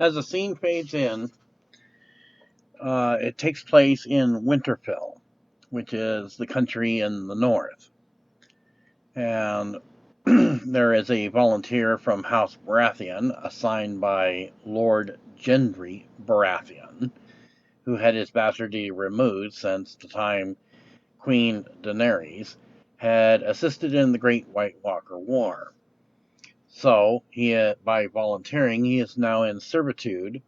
As the scene fades in, it takes place in Winterfell, which is the country in the north. And there is a volunteer from House Baratheon assigned by Lord Gendry Baratheon, who had his bastardy removed since the time Queen Daenerys had assisted in the Great White Walker War. So, by volunteering, he is now in servitude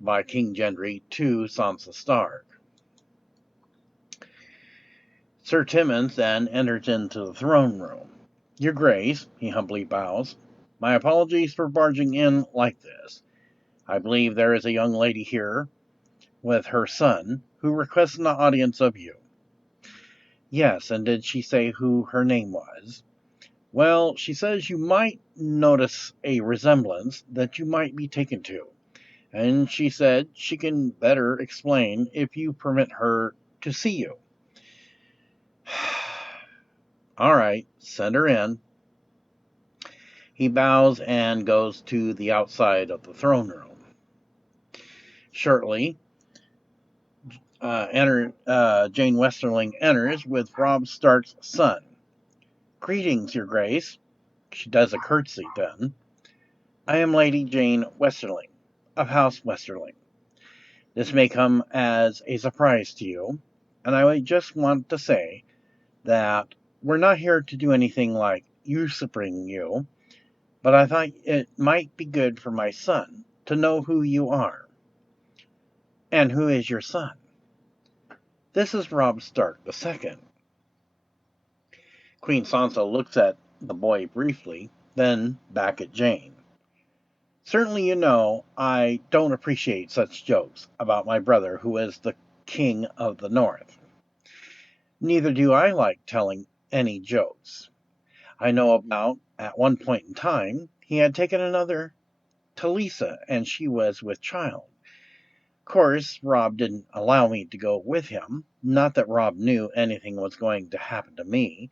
by King Gendry to Sansa Stark. Sir Timmons then enters into the throne room. Your Grace, he humbly bows, my apologies for barging in like this. I believe there is a young lady here with her son who requests an audience of you. Yes, and did she say who her name was? Well, she says you might notice a resemblance that you might be taken to, and she said she can better explain if you permit her to see you. All right, send her in. He bows and goes to the outside of the throne room. Shortly, Jane Westerling enters with Robb Stark's son. Greetings, Your Grace. She does a curtsy then. I am Lady Jane Westerling, of House Westerling. This may come as a surprise to you, and I would just want to say that we're not here to do anything like usurping you, but I thought it might be good for my son to know who you are. And who is your son? This is Robb Stark II. Queen Sansa looks at the boy briefly, then back at Jane. Certainly you know I don't appreciate such jokes about my brother who is the King of the North. Neither do I like telling any jokes. I know about, at one point in time, he had taken another Talisa, and she was with child. Of course, Robb didn't allow me to go with him. Not that Robb knew anything was going to happen to me,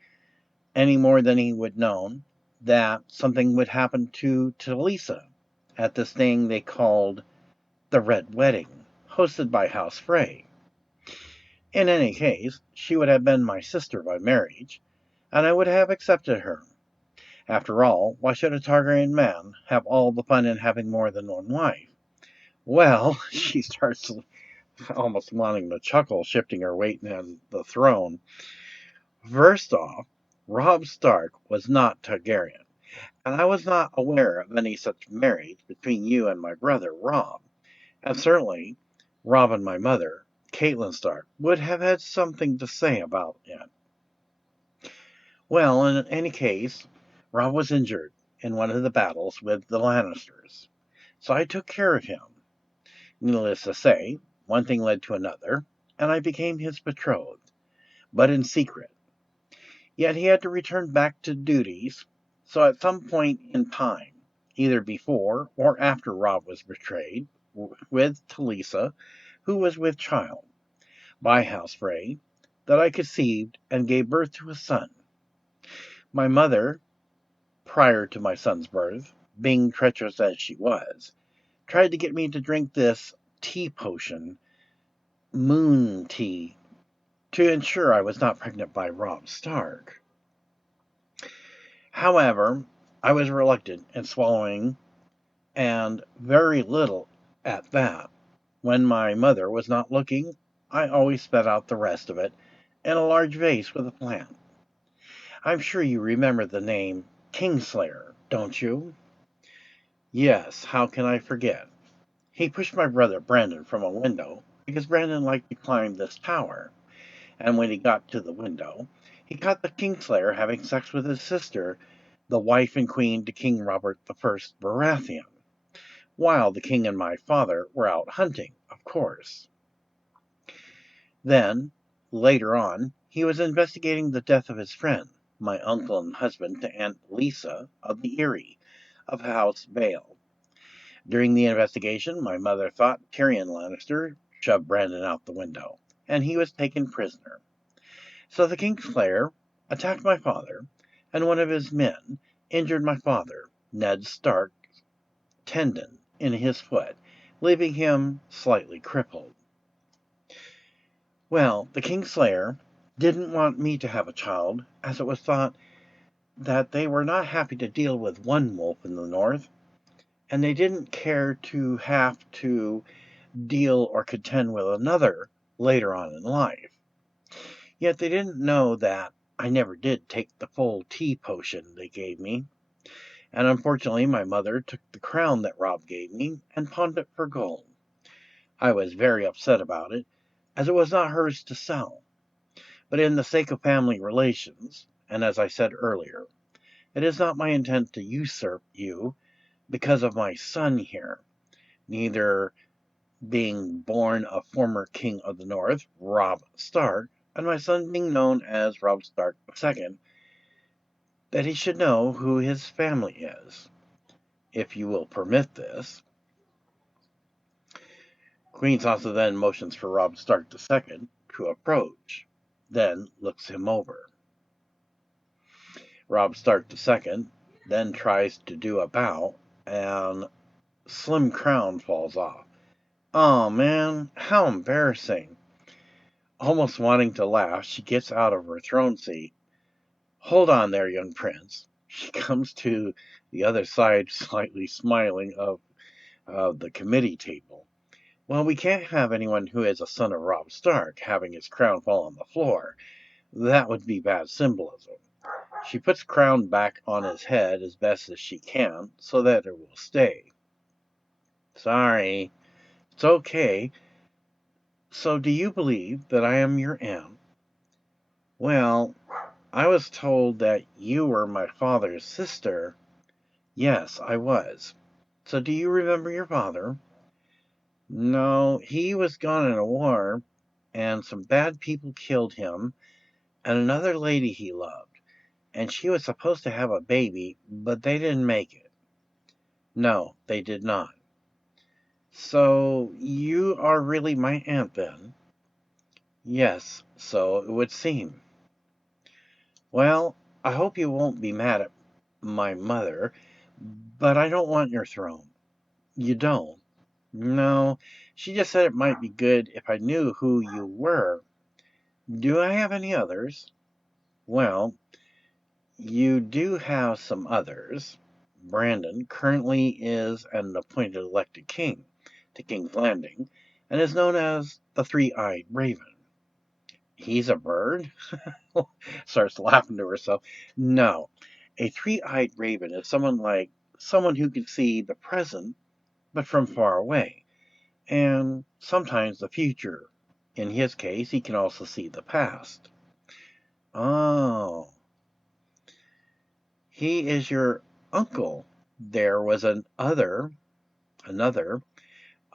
any more than he would known that something would happen to Talisa at this thing they called the Red Wedding, hosted by House Frey. In any case, she would have been my sister by marriage, and I would have accepted her. After all, why should a Targaryen man have all the fun in having more than one wife? Well, she starts almost wanting to chuckle, shifting her weight on the throne. First off, Robb Stark was not Targaryen, and I was not aware of any such marriage between you and my brother Robb. And certainly, Robb and my mother, Catelyn Stark, would have had something to say about it. Well, in any case, Robb was injured in one of the battles with the Lannisters, so I took care of him. Needless to say, one thing led to another, and I became his betrothed, but in secret. Yet he had to return back to duties, so at some point in time, either before or after Robb was betrayed, with Talisa, who was with child, by House Frey, that I conceived and gave birth to a son. My mother, prior to my son's birth, being treacherous as she was, tried to get me to drink this tea potion, moon tea, to ensure I was not pregnant by Robb Stark. However, I was reluctant in swallowing, and very little at that. When my mother was not looking, I always spat out the rest of it in a large vase with a plant. I'm sure you remember the name Kingslayer, don't you? Yes, how can I forget? He pushed my brother Brandon from a window because Brandon liked to climb this tower, and when he got to the window, he caught the Kingslayer having sex with his sister, the wife and queen to King Robert I Baratheon, while the king and my father were out hunting, of course. Then, later on, he was investigating the death of his friend, my uncle and husband to Aunt Lisa of the Eyrie, of House Vale. During the investigation, my mother thought Tyrion Lannister shoved Brandon out the window, and he was taken prisoner. So the Kingslayer attacked my father, and one of his men injured my father, Ned Stark's tendon, in his foot, leaving him slightly crippled. Well, the Kingslayer didn't want me to have a child, as it was thought that they were not happy to deal with one wolf in the north, and they didn't care to have to deal or contend with another later on in life. Yet they didn't know that I never did take the full tea potion they gave me, and unfortunately my mother took the crown that Rob gave me and pawned it for gold. I was very upset about it, as it was not hers to sell. But in the sake of family relations, and as I said earlier, it is not my intent to usurp you because of my son here, neither being born a former king of the north, Rob Stark, and my son being known as Rob Stark II, that he should know who his family is, if you will permit this. Queen Sansa then motions for Rob Stark II to approach, then looks him over. Rob Stark II then tries to do a bow, and slim crown falls off. Oh man, how embarrassing. Almost wanting to laugh, she gets out of her throne seat. Hold on there, young prince. She comes to the other side, slightly smiling, of the committee table. Well, we can't have anyone who is a son of Rob Stark having his crown fall on the floor. That would be bad symbolism. She puts the crown back on his head as best as she can, so that it will stay. Sorry, it's okay. So do you believe that I am your aunt? Well, I was told that you were my father's sister. Yes, I was. So do you remember your father? No, he was gone in a war, and some bad people killed him, and another lady he loved, and she was supposed to have a baby, but they didn't make it. No, they did not. So you are really my aunt then? Yes, so it would seem. Well, I hope you won't be mad at my mother, but I don't want your throne. You don't? No, she just said it might be good if I knew who you were. Do I have any others? Well, you do have some others. Brandon currently is an appointed elected king to King's Landing and is known as the Three-Eyed Raven. He's a bird? Starts laughing to herself. No, a three-eyed raven is someone who can see the present, but from far away, and sometimes the future. In his case, he can also see the past. Oh, he is your uncle. There was another,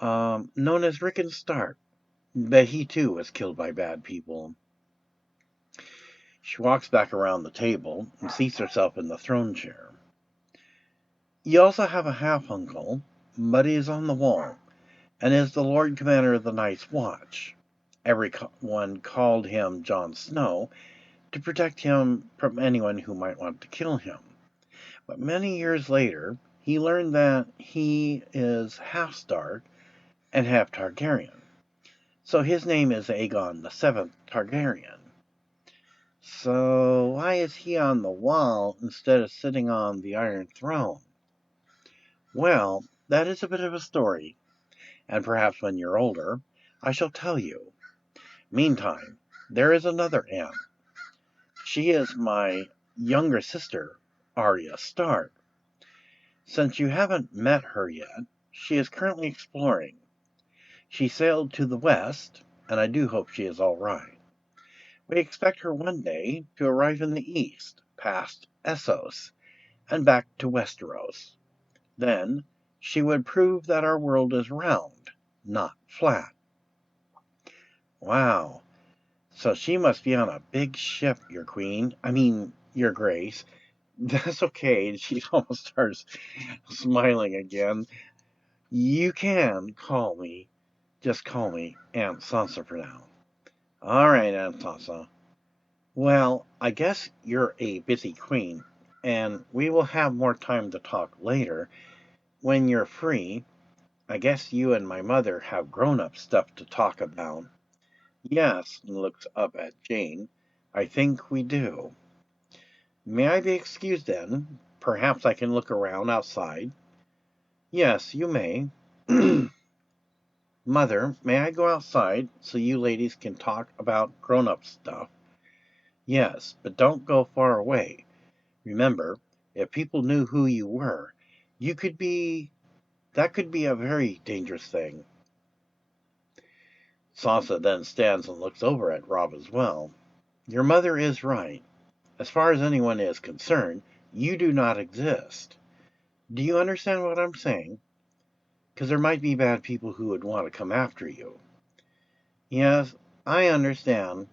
known as Rickon Stark, but he too was killed by bad people. She walks back around the table and seats herself in the throne chair. You also have a half-uncle, but he is on the wall, and is the Lord Commander of the Night's Watch. Everyone called him Jon Snow to protect him from anyone who might want to kill him. But many years later, he learned that he is half Stark and half Targaryen. So his name is Aegon the Seventh Targaryen. So why is he on the wall instead of sitting on the Iron Throne? Well, that is a bit of a story, and perhaps when you're older, I shall tell you. Meantime, there is another Anne. She is my younger sister, Arya Stark. Since you haven't met her yet, she is currently exploring. She sailed to the west, and I do hope she is all right. We expect her one day to arrive in the east, past Essos, and back to Westeros. Then she would prove that our world is round, not flat. Wow, so she must be on a big ship, your queen. Your grace. That's okay. She almost starts smiling again. You can just call me Aunt Sansa for now. All right, Aunt Sansa. Well, I guess you're a busy queen, and we will have more time to talk later when you're free. I guess you and my mother have grown-up stuff to talk about. Yes, and looks up at Jane. I think we do. May I be excused then? Perhaps I can look around outside. Yes, you may. Mother, may I go outside so you ladies can talk about grown-up stuff? Yes, but don't go far away. Remember, if people knew who you were, you could be that could be a very dangerous thing. Sansa then stands and looks over at Robb as well. Your mother is right. As far as anyone is concerned, you do not exist. Do you understand what I'm saying? Because there might be bad people who would want to come after you. Yes, I understand.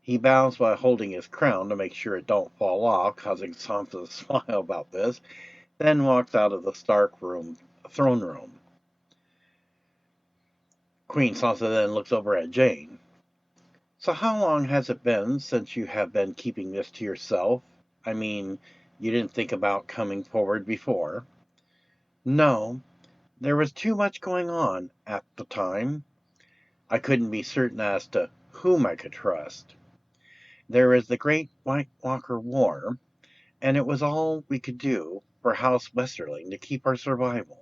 He bows while holding his crown to make sure it don't fall off, causing Sansa to smile about this, then walks out of the throne room. Queen Sansa then looks over at Jane. So how long has it been since you have been keeping this to yourself? I mean, you didn't think about coming forward before? No, there was too much going on at the time. I couldn't be certain as to whom I could trust. There was the Great White Walker War, and it was all we could do for House Westerling to keep our survival.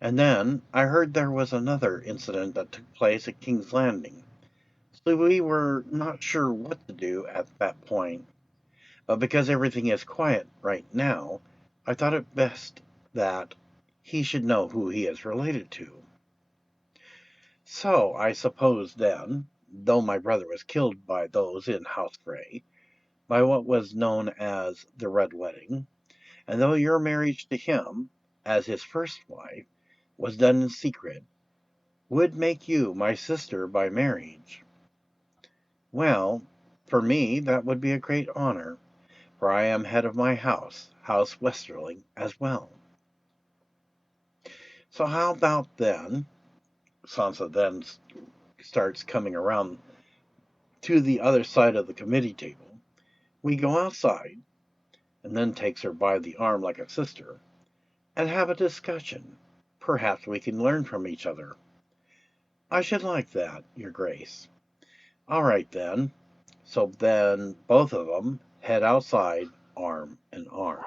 And then I heard there was another incident that took place at King's Landing, so we were not sure what to do at that point. But because everything is quiet right now, I thought it best that he should know who he is related to. So I suppose then, though my brother was killed by those in House Grey, by what was known as the Red Wedding, and though your marriage to him, as his first wife, was done in secret, would make you my sister by marriage. Well, for me that would be a great honor, for I am head of my house, House Westerling, as well. So how about then, Sansa then starts coming around to the other side of the committee table, we go outside, and then takes her by the arm like a sister, and have a discussion. Perhaps we can learn from each other. I should like that, Your Grace. All right, then. So then both of them head outside, arm in arm.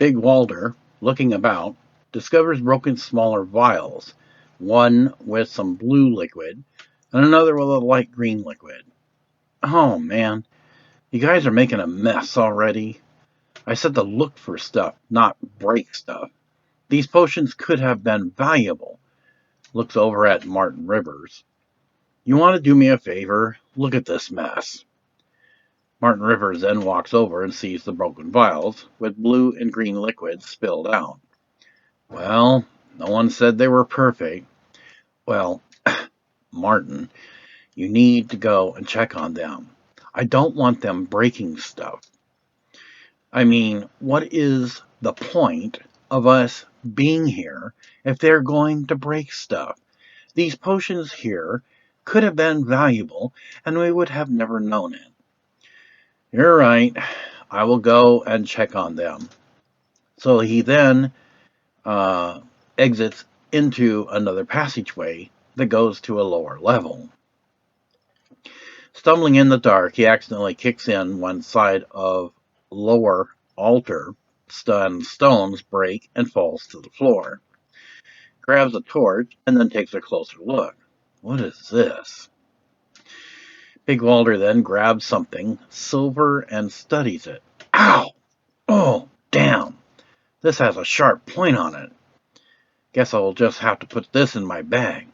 Big Walter, looking about, discovers broken smaller vials, one with some blue liquid and another with a light green liquid. Oh man, you guys are making a mess already. I said to look for stuff, not break stuff. These potions could have been valuable. Looks over at Martin Rivers. You want to do me a favor? Look at this mess. Martin Rivers then walks over and sees the broken vials, with blue and green liquids spilled out. Well, no one said they were perfect. Well, Martin, you need to go and check on them. I don't want them breaking stuff. I mean, what is the point of us being here if they're going to break stuff? These potions here could have been valuable, and we would have never known it. You're right. I will go and check on them. So he then exits into another passageway that goes to a lower level. Stumbling in the dark, he accidentally kicks in one side of lower altar. Stones break and falls to the floor. Grabs a torch and then takes a closer look. What is this? Big Walter then grabs something silver and studies it. Ow! Oh, damn! This has a sharp point on it. Guess I'll just have to put this in my bag.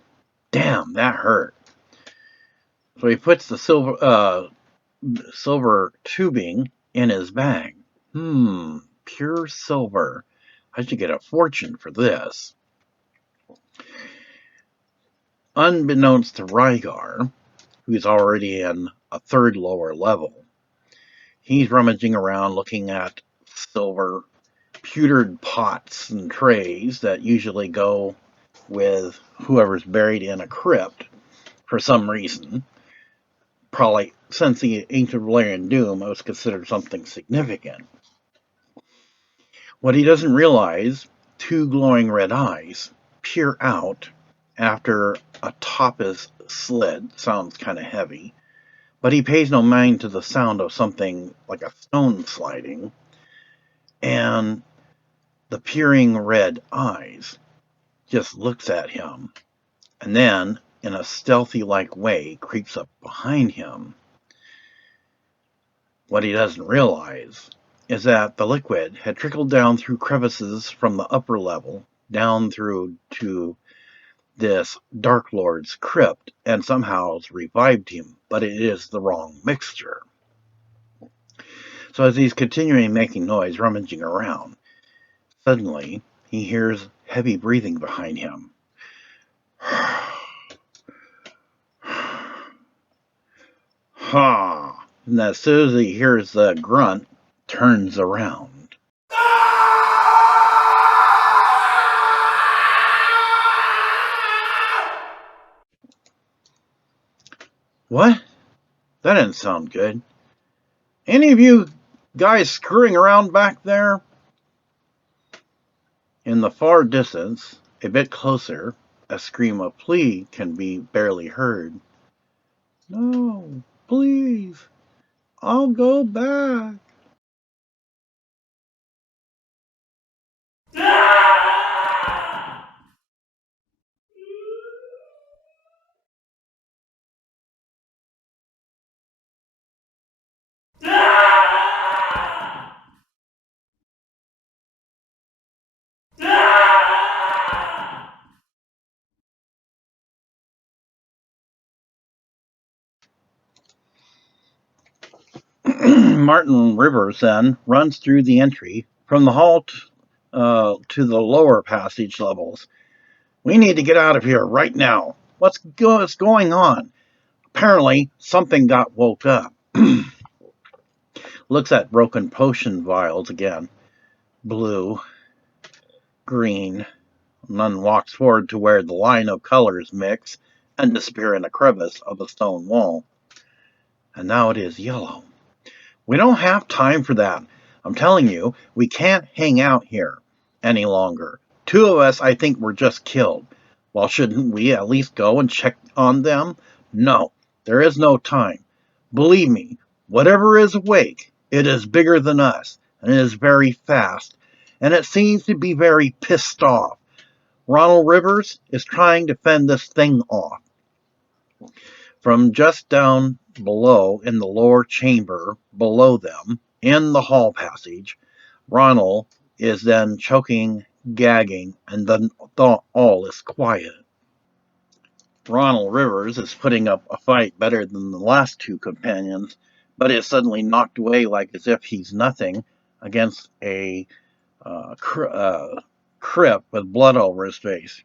Damn, that hurt. So he puts the silver tubing in his bag. Pure silver. I should get a fortune for this. Unbeknownst to Rygar, who's already in a third lower level, he's rummaging around looking at silver pewtered pots and trays that usually go with whoever's buried in a crypt for some reason. Probably since the Ancient Valerian Doom, it was considered something significant. What he doesn't realize, two glowing red eyes peer out after a top is slid. Sounds kind of heavy, but he pays no mind to the sound of something like a stone sliding, and the peering red eyes just looks at him, and then, in a stealthy-like way, creeps up behind him. What he doesn't realize is that the liquid had trickled down through crevices from the upper level, down through to this Dark Lord's crypt, and somehow has revived him, but it is the wrong mixture. So as he's continuing making noise, rummaging around, suddenly he hears heavy breathing behind him. Ha! And as soon as he hears the grunt, turns around. What? That didn't sound good. Any of you guys screwing around back there? In the far distance, a bit closer, a scream of plea can be barely heard. No, please, I'll go back. Martin Rivers then runs through the entry from the hall to the lower passage levels. We need to get out of here right now. What's going on? Apparently, something got woke up. Looks at broken potion vials again. Blue, green. None walks forward to where the line of colors mix and disappear in a crevice of the stone wall. And now it is yellow. We don't have time for that. I'm telling you, we can't hang out here any longer. Two of us, I think, were just killed. Well, shouldn't we at least go and check on them? No, there is no time. Believe me, whatever is awake, it is bigger than us, and it is very fast. and it seems to be very pissed off. Ronald Rivers is trying to fend this thing off. From just down below in the lower chamber below them, in the hall passage, Ronald is then choking, gagging, and then all is quiet. Ronald Rivers is putting up a fight better than the last two companions, but is suddenly knocked away like as if he's nothing against a crip with blood over his face.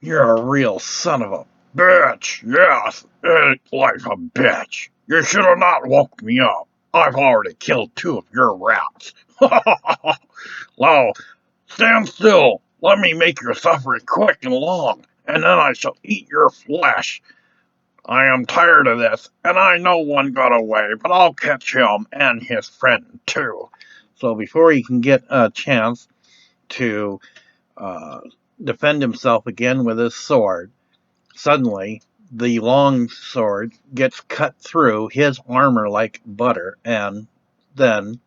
You're a real son of a bitch. Yes, it's like a bitch. You should have not woke me up. I've already killed 2 of your rats. Now, stand still. Let me make your suffering quick and long, and then I shall eat your flesh. I am tired of this, and I know one got away, but I'll catch him and his friend too. So before he can get a chance to defend himself again with his sword, suddenly the long sword gets cut through his armor like butter, and then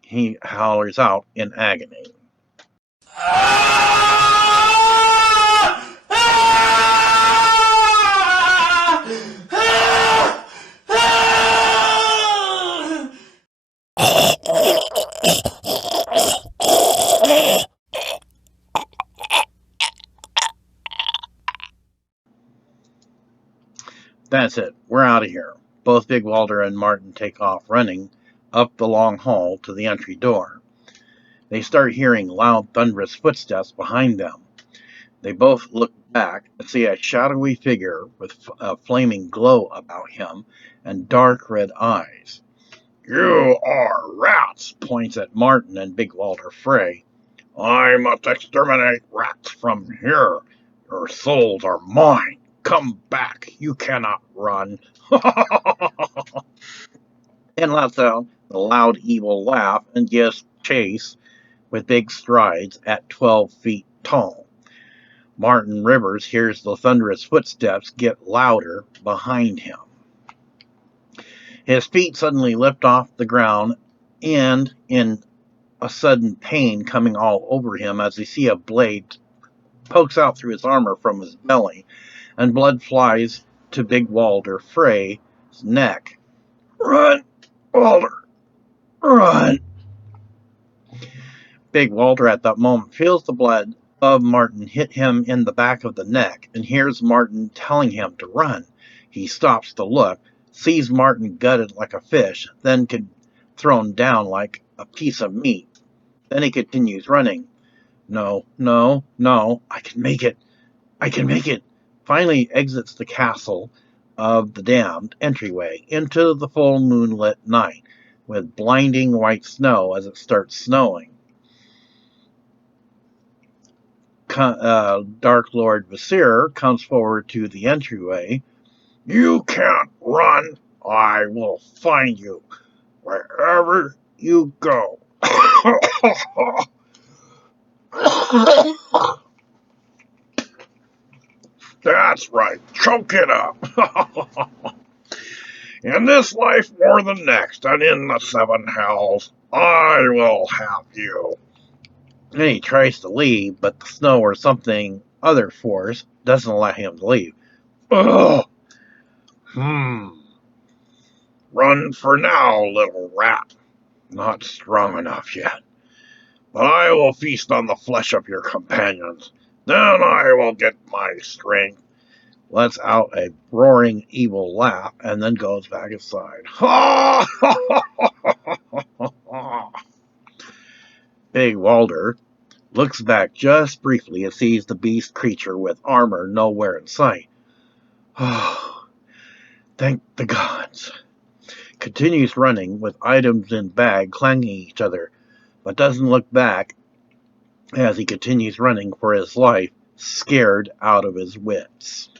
he hollers out in agony. That's it. We're out of here. Both Big Walter and Martin take off running up the long hall to the entry door. They start hearing loud, thunderous footsteps behind them. They both look back and see a shadowy figure with a flaming glow about him and dark red eyes. You are rats, points at Martin and Big Walter Frey. I must exterminate rats from here. Your souls are mine. Come back. You cannot run. And lets out the loud, evil laugh and gives chase with big strides at 12 feet tall. Martin Rivers hears the thunderous footsteps get louder behind him. His feet suddenly lift off the ground, and in a sudden pain coming all over him as he sees a blade pokes out through his armor from his belly, and blood flies to Big Walter Frey's neck. Run, Walter, run! Big Walter at that moment feels the blood of Martin hit him in the back of the neck and hears Martin telling him to run. He stops to look, sees Martin gutted like a fish, then thrown down like a piece of meat. Then he continues running. No, I can make it. Finally exits the castle of the damned entryway into the full moonlit night, with blinding white snow as it starts snowing. Dark Lord Visir comes forward to the entryway. You can't run. I will find you wherever you go. That's right. Choke it up. In this life more than next, and in the 7 hells, I will have you. And he tries to leave, but the snow or something other force doesn't let him leave. Ugh. Run for now, little rat. Not strong enough yet. But I will feast on the flesh of your companions. Then I will get my strength. Lets out a roaring evil laugh and then goes back inside. Big Walter looks back just briefly and sees the beast creature with armor nowhere in sight. Oh, thank the gods. Continues running with items in bag clanging each other, but doesn't look back as he continues running for his life, scared out of his wits.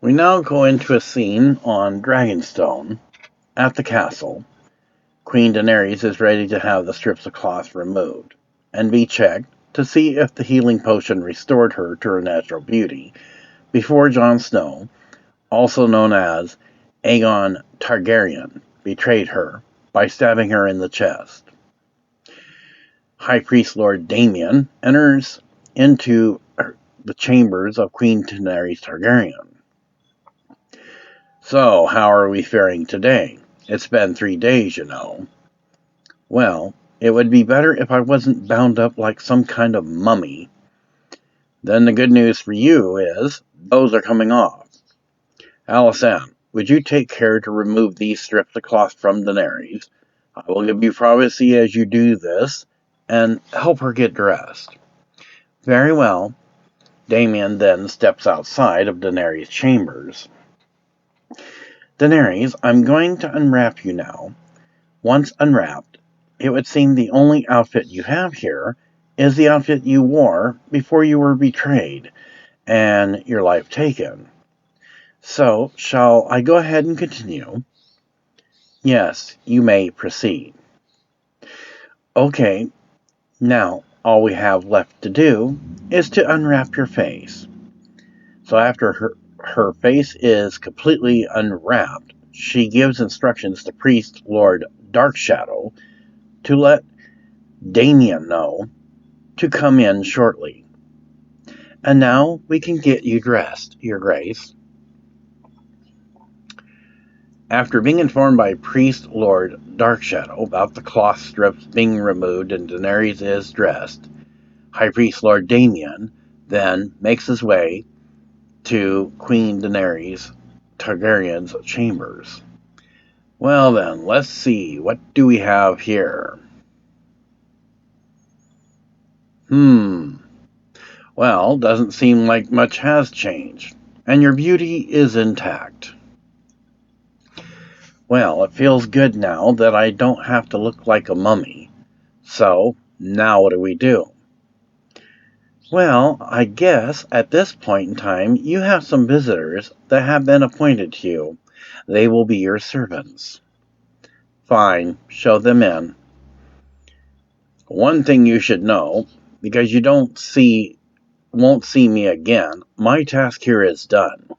We now go into a scene on Dragonstone at the castle. Queen Daenerys is ready to have the strips of cloth removed and be checked to see if the healing potion restored her to her natural beauty before Jon Snow, also known as Aegon Targaryen, betrayed her by stabbing her in the chest. High Priest Lord Damian enters into the chambers of Queen Daenerys Targaryen. So, how are we faring today? It's been 3 days, you know. Well, it would be better if I wasn't bound up like some kind of mummy. Then the good news for you is, those are coming off. Alysanne, would you take care to remove these strips of cloth from Daenerys? I will give you privacy as you do this, and help her get dressed. Very well. Damian then steps outside of Daenerys' chambers. Daenerys, I'm going to unwrap you now. Once unwrapped, it would seem the only outfit you have here is the outfit you wore before you were betrayed and your life taken. So, shall I go ahead and continue? Yes, you may proceed. Okay, now all we have left to do is to unwrap your face. So after her face is completely unwrapped, she gives instructions to Priest Lord Darkshadow to let Damian know to come in shortly. And now we can get you dressed, Your Grace. After being informed by Priest Lord Darkshadow about the cloth strips being removed and Daenerys is dressed, High Priest Lord Damian then makes his way to Queen Daenerys Targaryen's chambers. Well then, let's see, what do we have here? Well, doesn't seem like much has changed, and your beauty is intact. Well, it feels good now that I don't have to look like a mummy. So, now what do we do? Well, I guess at this point in time, you have some visitors that have been appointed to you. They will be your servants. Fine, show them in. One thing you should know, because you won't see me again, my task here is done.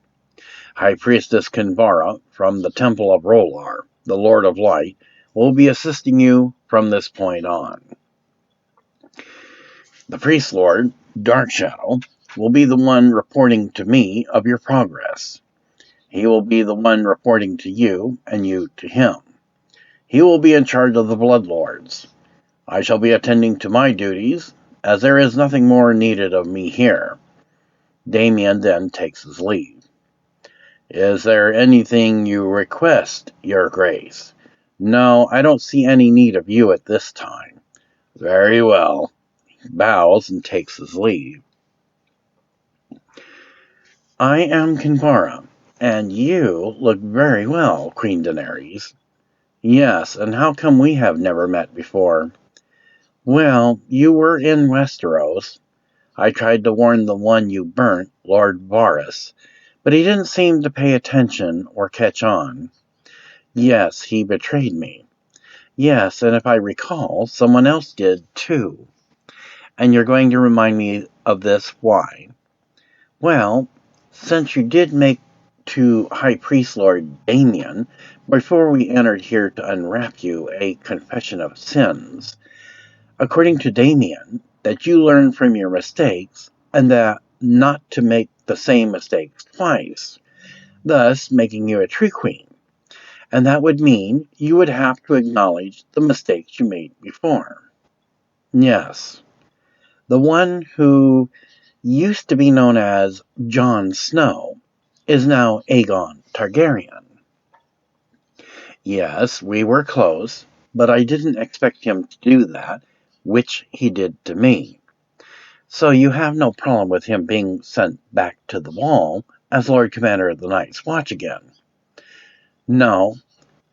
High Priestess Kinvara from the Temple of Rolar, the Lord of Light, will be assisting you from this point on. The Priest Lord, Darkshadow, will be the one reporting to me of your progress. He will be the one reporting to you, and you to him. He will be in charge of the Blood Lords. I shall be attending to my duties, as there is nothing more needed of me here. Damian then takes his leave. Is there anything you request, Your Grace? No, I don't see any need of you at this time. Very well. He bows and takes his leave. I am Kinvara, and you look very well, Queen Daenerys. Yes, and how come we have never met before? Well, you were in Westeros. I tried to warn the one you burnt, Lord Varys, but he didn't seem to pay attention or catch on. Yes, he betrayed me. Yes, and if I recall, someone else did too. And you're going to remind me of this, why? Well, since you did make to High Priest Lord Damian, before we entered here to unwrap you, a confession of sins, according to Damian, that you learn from your mistakes, and that not to make the same mistakes twice, thus making you a true queen. And that would mean you would have to acknowledge the mistakes you made before. Yes, the one who used to be known as Jon Snow is now Aegon Targaryen. Yes, we were close, but I didn't expect him to do that, which he did to me. So you have no problem with him being sent back to the Wall as Lord Commander of the Night's Watch again? No.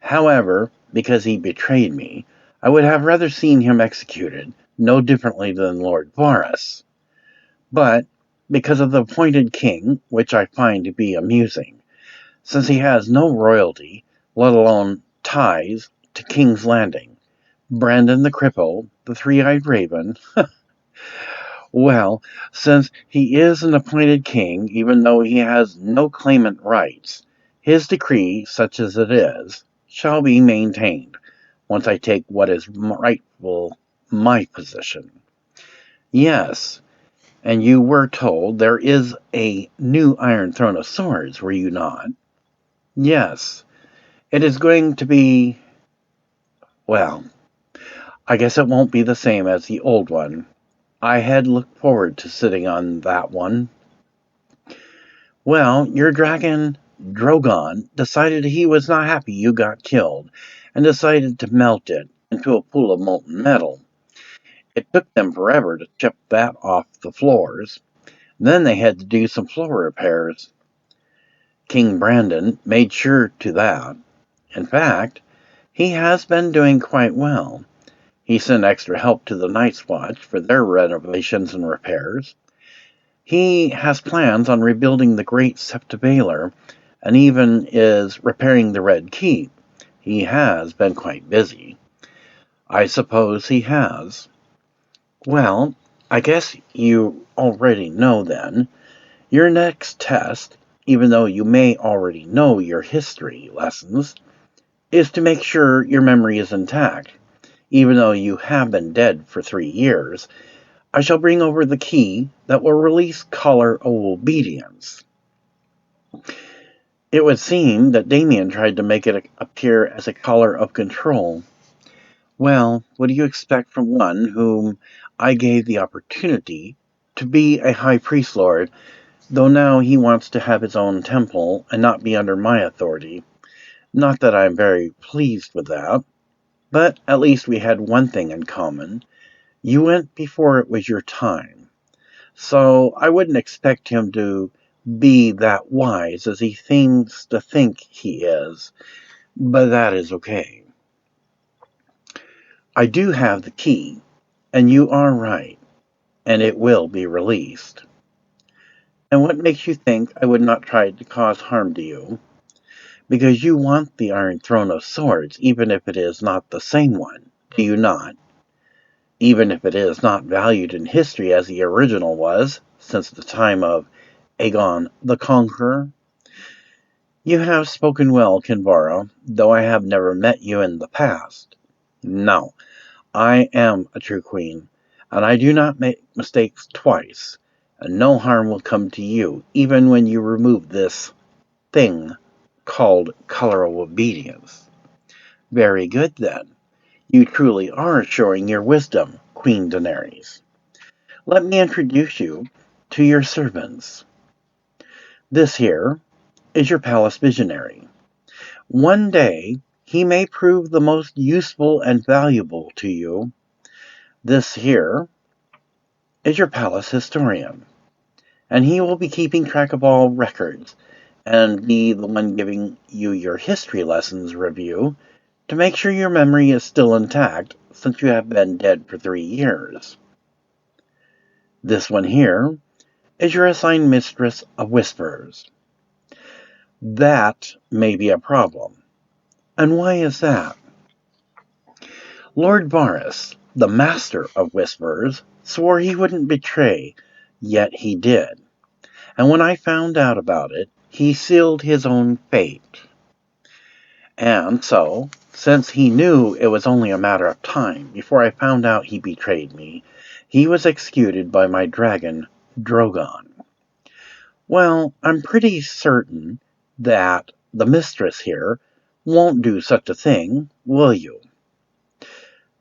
However, because he betrayed me, I would have rather seen him executed, no differently than Lord Varys. But, because of the appointed king, which I find to be amusing, since he has no royalty, let alone ties to King's Landing. Brandon the Cripple, the Three-Eyed Raven, well, since he is an appointed king, even though he has no claimant rights, his decree, such as it is, shall be maintained once I take what is rightful my position. Yes, and you were told there is a new Iron Throne of Swords, were you not? Yes, it is going to be, well, I guess it won't be the same as the old one. I had looked forward to sitting on that one. Well, your dragon, Drogon, decided he was not happy you got killed, and decided to melt it into a pool of molten metal. It took them forever to chip that off the floors. Then they had to do some floor repairs. King Brandon made sure to that. In fact, he has been doing quite well. He sent extra help to the Night's Watch for their renovations and repairs. He has plans on rebuilding the Great Septibaler and even is repairing the Red Keep. He has been quite busy. I suppose he has. Well, I guess you already know then. Your next test, even though you may already know your history lessons, is to make sure your memory is intact. Even though you have been dead for 3 years, I shall bring over the key that will release Collar of Obedience. It would seem that Damien tried to make it appear as a collar of control. Well, what do you expect from one whom I gave the opportunity to be a high priest lord, though now he wants to have his own temple and not be under my authority? Not that I'm very pleased with that, but at least we had one thing in common. You went before it was your time. So I wouldn't expect him to be that wise as he seems to think he is, but that is okay. I do have the key, and you are right, and it will be released. And what makes you think I would not try to cause harm to you? Because you want the Iron Throne of Swords, even if it is not the same one, do you not? Even if it is not valued in history as the original was, since the time of Aegon the Conqueror. You have spoken well, Kinvara, though I have never met you in the past. No, I am a true queen, and I do not make mistakes twice, and no harm will come to you, even when you remove this thing called Color of Obedience. Very good, then. You truly are showing your wisdom, Queen Daenerys. Let me introduce you to your servants. This here is your palace visionary. One day, he may prove the most useful and valuable to you. This here is your palace historian, and he will be keeping track of all records and be the one giving you your history lessons review to make sure your memory is still intact since you have been dead for 3 years. This one here is your assigned mistress of whispers. That may be a problem. And why is that? Lord Varys, the master of whispers, swore he wouldn't betray, yet he did. And when I found out about it, he sealed his own fate. And so, since he knew it was only a matter of time before I found out he betrayed me, he was executed by my dragon, Drogon. Well, I'm pretty certain that the mistress here won't do such a thing, will you?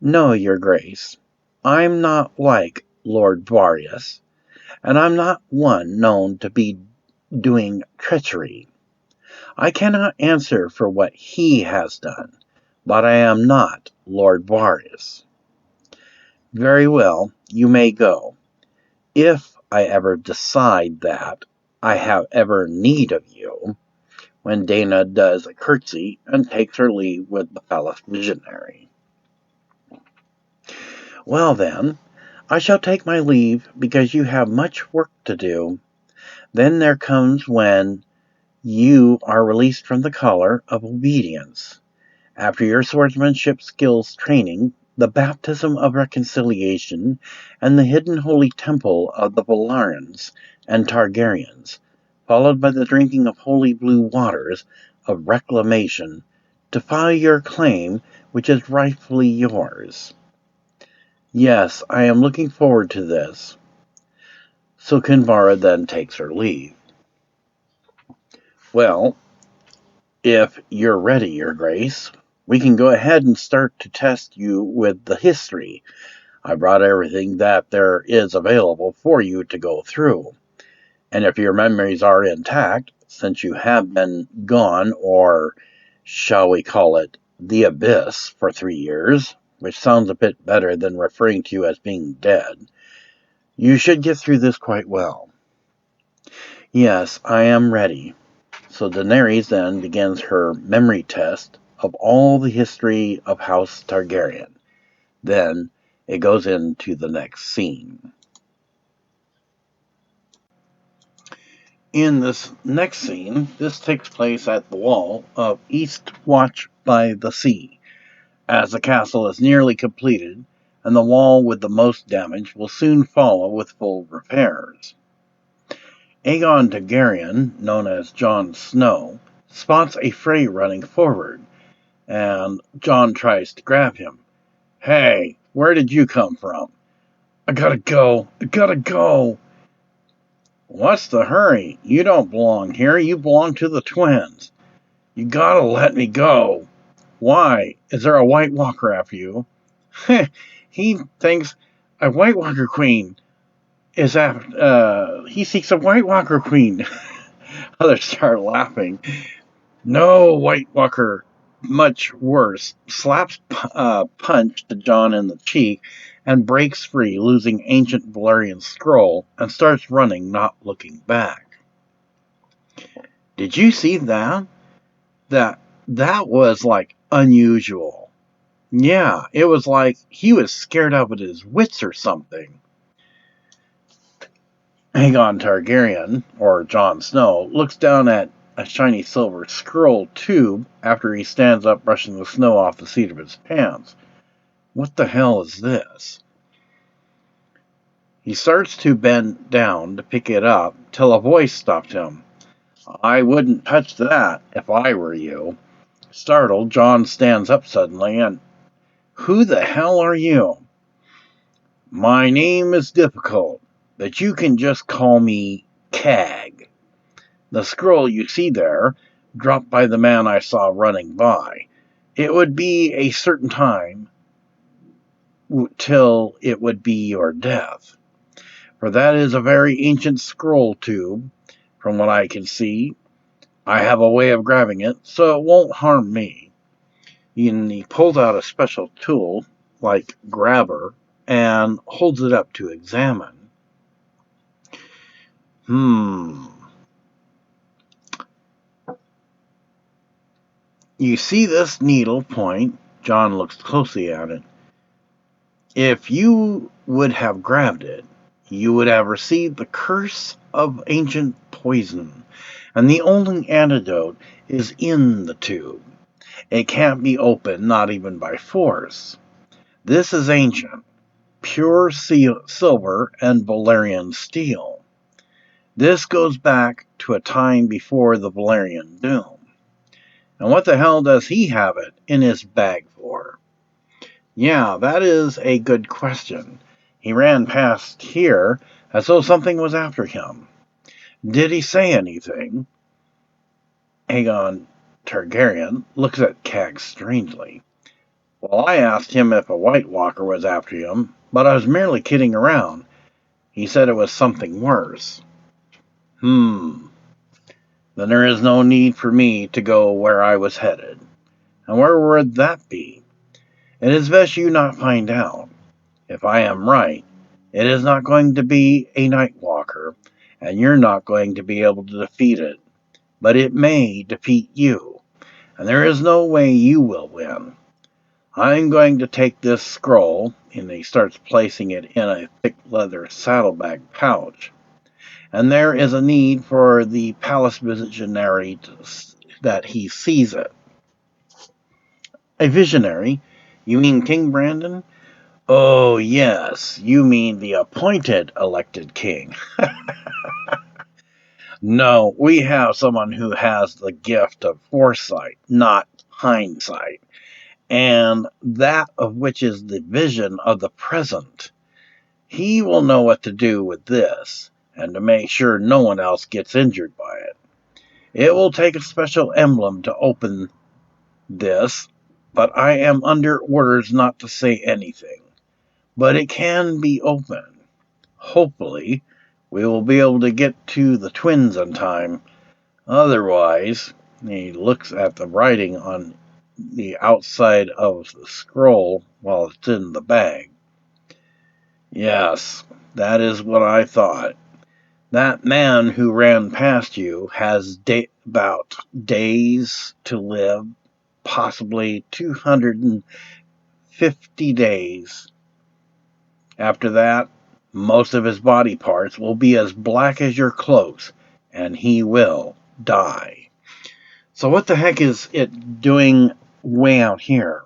No, your grace. I'm not like Lord Varius, and I'm not one known to be doing treachery. I cannot answer for what he has done, but I am not Lord Varius. Very well, you may go. If I ever decide that I have ever need of you, when Dana does a curtsy and takes her leave with the palace visionary. Well then, I shall take my leave because you have much work to do. Then there comes when You are released from the collar of obedience. After your swordsmanship skills training, the baptism of reconciliation, and the hidden holy temple of the Valarans and Targaryens, followed by the drinking of holy blue waters of reclamation, to file your claim which is rightfully yours. Yes, I am looking forward to this. So Kinvara then takes her leave. Well, if you're ready, Your Grace, we can go ahead and start to test you with the history. I brought everything that there is available for you to go through. And if your memories are intact, since you have been gone, or shall we call it the abyss, for 3 years, which sounds a bit better than referring to you as being dead, you should get through this quite well. Yes, I am ready. So Daenerys then begins her memory test of all the history of House Targaryen. Then it goes into the next scene. In this next scene, this takes place at the wall of Eastwatch by the Sea, as the castle is nearly completed, and the wall with the most damage will soon follow with full repairs. Aegon Targaryen, known as Jon Snow, spots a Frey running forward, and Jon tries to grab him. Hey, where did you come from? I gotta go. What's the hurry? You don't belong here, you belong to the twins. You gotta let me go. Why? Is there a White Walker after you? He thinks a White Walker queen is after, he seeks a White Walker queen. Others start laughing. No, White Walker, much worse, slaps punch to Jon in the cheek and breaks free, losing ancient Valyrian scroll, and starts running, not looking back. Did you see that? That was like unusual. Yeah, it was like he was scared out of his wits or something. Aegon Targaryen, or Jon Snow, looks down at a shiny silver scroll tube after he stands up brushing the snow off the seat of his pants. What the hell is this? He starts to bend down to pick it up till a voice stopped him. I wouldn't touch that if I were you. Startled, Jon stands up suddenly and, who the hell are you? My name is difficult, but you can just call me Cag. The scroll you see there, dropped by the man I saw running by. It would be a certain time till it would be your death. For that is a very ancient scroll tube, from what I can see. I have a way of grabbing it, so it won't harm me. And he pulls out a special tool, like grabber, and holds it up to examine. You see this needle point? Jon looks closely at it. If you would have grabbed it, you would have received the curse of ancient poison, and the only antidote is in the tube. It can't be opened, not even by force. This is ancient, pure silver and Valyrian steel. This goes back to a time before the Valyrian Doom. And what the hell does he have it in his bag for? Yeah, that is a good question. He ran past here as though something was after him. Did he say anything? Aegon Targaryen looks at Cag strangely. Well, I asked him if a White Walker was after him, but I was merely kidding around. He said it was something worse. Then there is no need for me to go where I was headed. And where would that be? It is best you not find out. If I am right, it is not going to be a Night Walker, and you're not going to be able to defeat it. But it may defeat you, and there is no way you will win. I'm going to take this scroll, and he starts placing it in a thick leather saddlebag pouch, and there is a need for the palace visionary that he sees it. A visionary? You mean King Brandon? Oh, yes, you mean the appointed elected king. No, we have someone who has the gift of foresight, not hindsight, and that of which is the vision of the present. He will know what to do with this, and to make sure no one else gets injured by it. It will take a special emblem to open this, but I am under orders not to say anything. But it can be opened. Hopefully, we will be able to get to the twins in time. Otherwise, he looks at the writing on the outside of the scroll while it's in the bag. Yes, that is what I thought. That man who ran past you has about days to live, possibly 250 days. After that, most of his body parts will be as black as your clothes, and he will die. So what the heck is it doing way out here?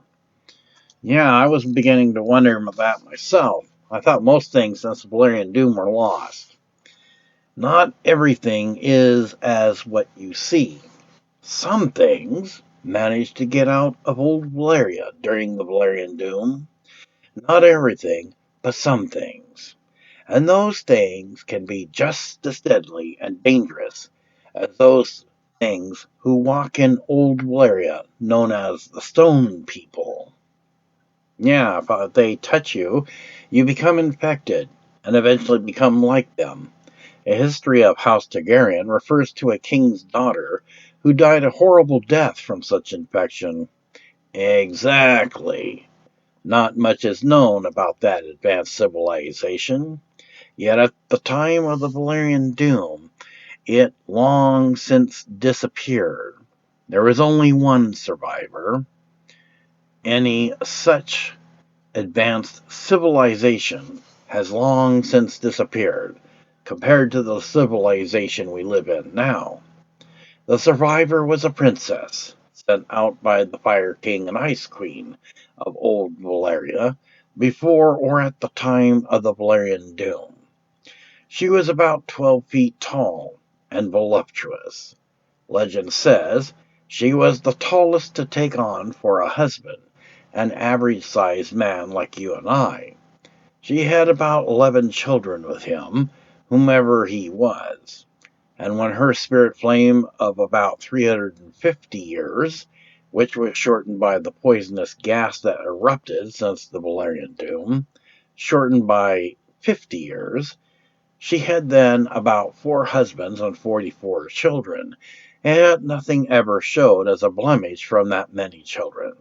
Yeah, I was beginning to wonder about that myself. I thought most things since the Valerian Doom were lost. Not everything is as what you see. Some things managed to get out of old Valeria during the Valerian Doom. Not everything, but some things. And those things can be just as deadly and dangerous as those things who walk in old Valeria, known as the Stone People. Yeah, if they touch you, you become infected and eventually become like them. A history of House Targaryen refers to a king's daughter who died a horrible death from such infection. Exactly. Not much is known about that advanced civilization. Yet at the time of the Valerian Doom, it long since disappeared. There is only one survivor. Any such advanced civilization has long since disappeared compared to the civilization we live in now. The survivor was a princess sent out by the Fire King and Ice Queen of old Valeria before or at the time of the Valerian Doom. She was about 12 feet tall and voluptuous. Legend says she was the tallest to take on for a husband an average-sized man like you and I. She had about 11 children with him, whomever he was. And when her spirit flame of about 350 years, which was shortened by the poisonous gas that erupted since the Valerian Doom, shortened by 50 years, she had then about 4 husbands and 44 children, and nothing ever showed as a blemish from that many children.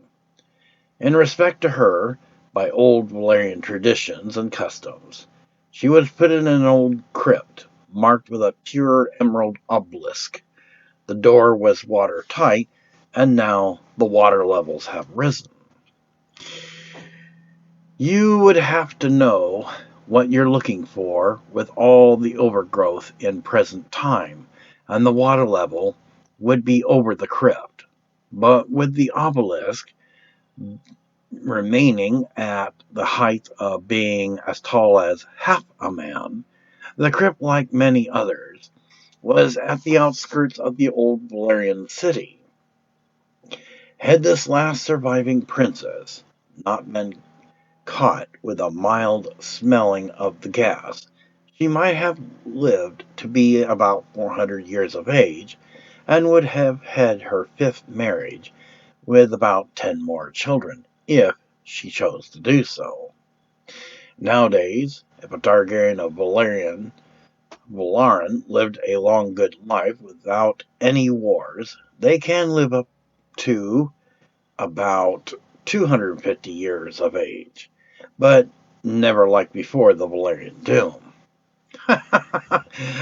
In respect to her, by old Valerian traditions and customs, she was put in an old crypt, marked with a pure emerald obelisk. The door was watertight, and now the water levels have risen. You would have to know what you're looking for with all the overgrowth in present time, and the water level would be over the crypt. But with the obelisk remaining at the height of being as tall as half a man, the crypt, like many others, was at the outskirts of the old Valerian city. Had this last surviving princess not been caught with a mild smelling of the gas, she might have lived to be about 400 years of age and would have had her 5th marriage with about 10 more children, if she chose to do so. Nowadays, if a Targaryen of Valarin lived a long good life without any wars, they can live up to about 250 years of age, but never like before the Valerian Doom.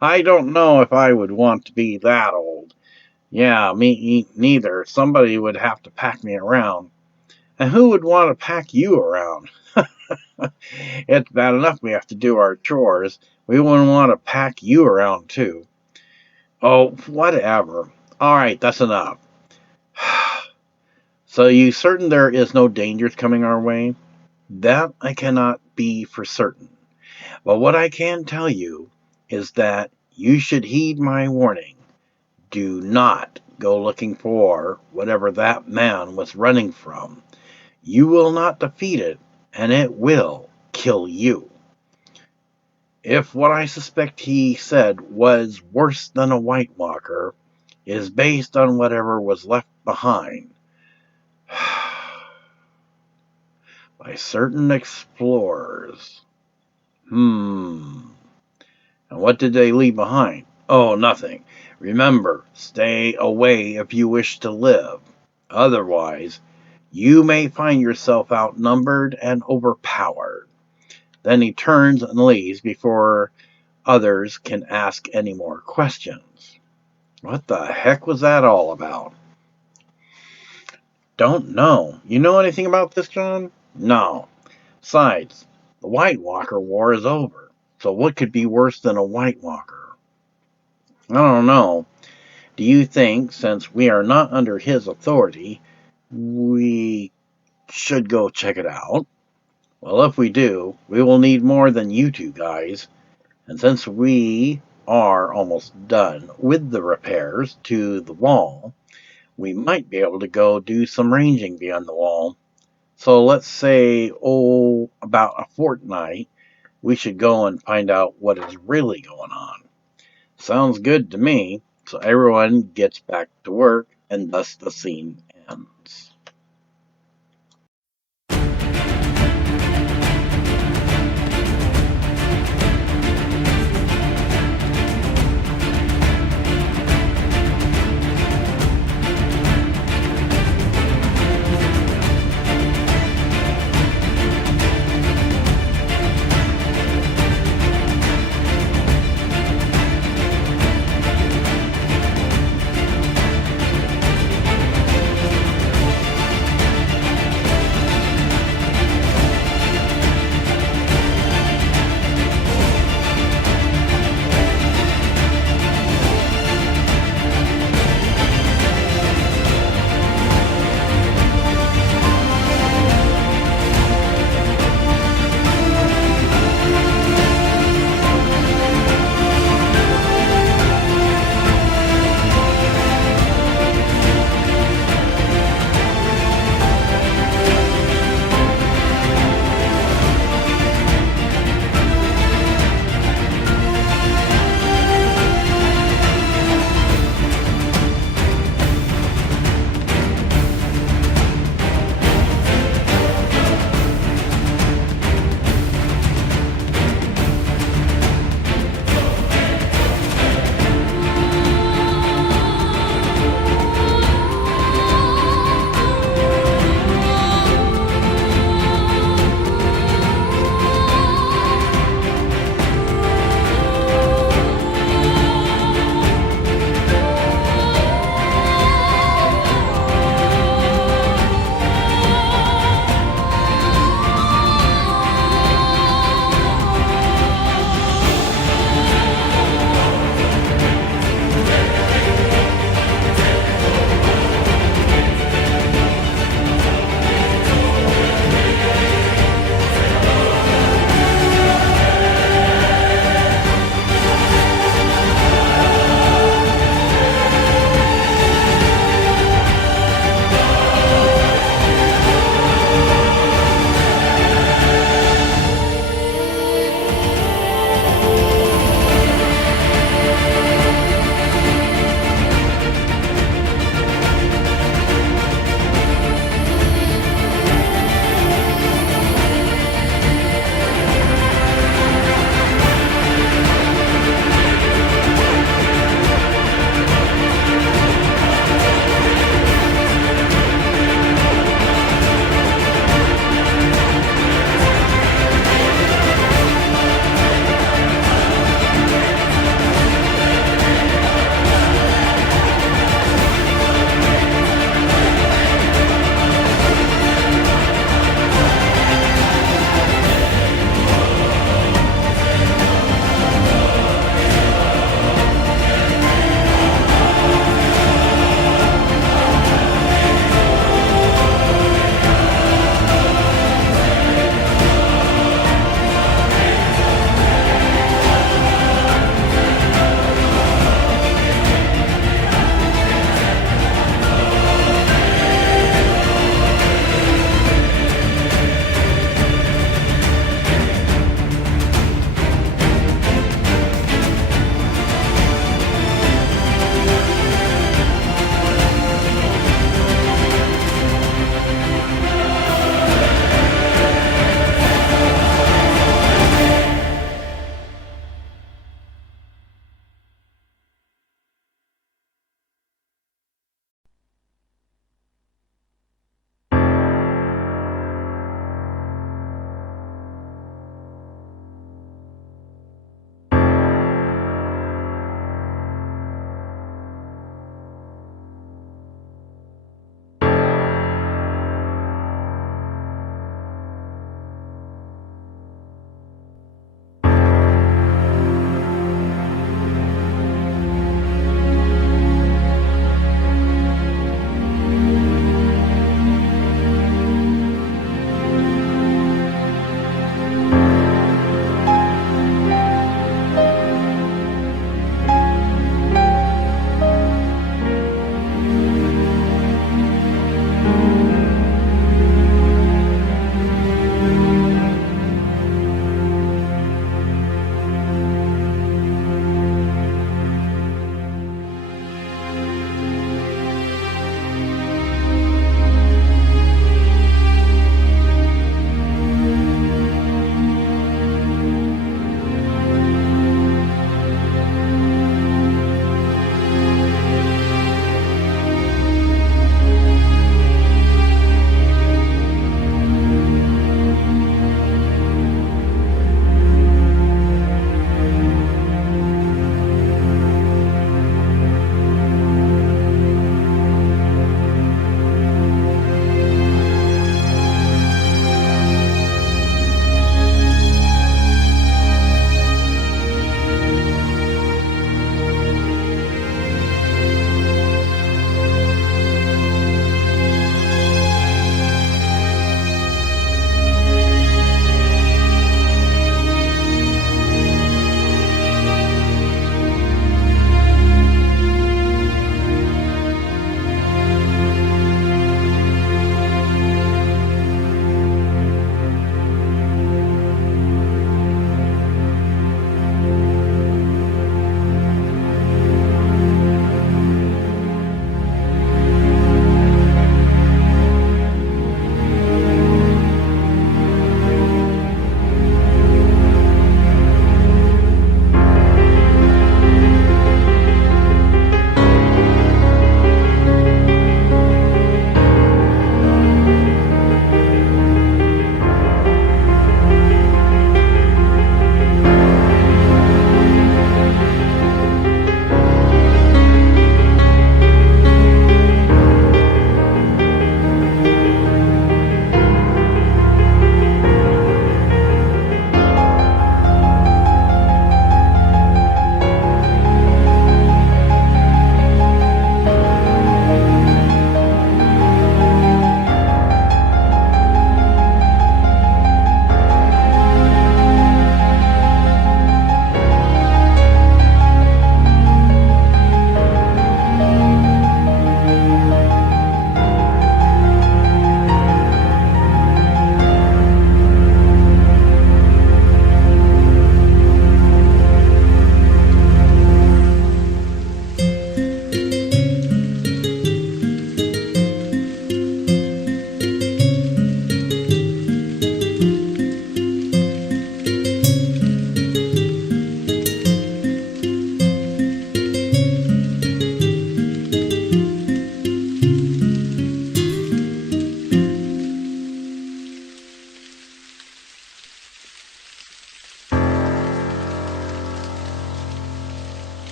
I don't know if I would want to be that old. Yeah, me neither. Somebody would have to pack me around. And who would want to pack you around? It's bad enough we have to do our chores. We wouldn't want to pack you around, too. Oh, whatever. All right, that's enough. So, you certain there is no dangers coming our way? That I cannot be for certain. But what I can tell you is that you should heed my warning. Do not go looking for whatever that man was running from. You will not defeat it, and it will kill you. If what I suspect he said was worse than a White Walker is based on whatever was left behind by certain explorers. And what did they leave behind? Oh, nothing. Remember, stay away if you wish to live. Otherwise, you may find yourself outnumbered and overpowered. Then he turns and leaves before others can ask any more questions. What the heck was that all about? Don't know. You know anything about this, John? No. Besides, the White Walker War is over. So what could be worse than a White Walker? I don't know. Do you think, since we are not under his authority, we should go check it out? Well, if we do, we will need more than you two guys. And since we are almost done with the repairs to the wall, we might be able to go do some ranging beyond the wall. So let's say, about a fortnight, we should go and find out what is really going on. Sounds good to me. So everyone gets back to work, and thus the scene ends.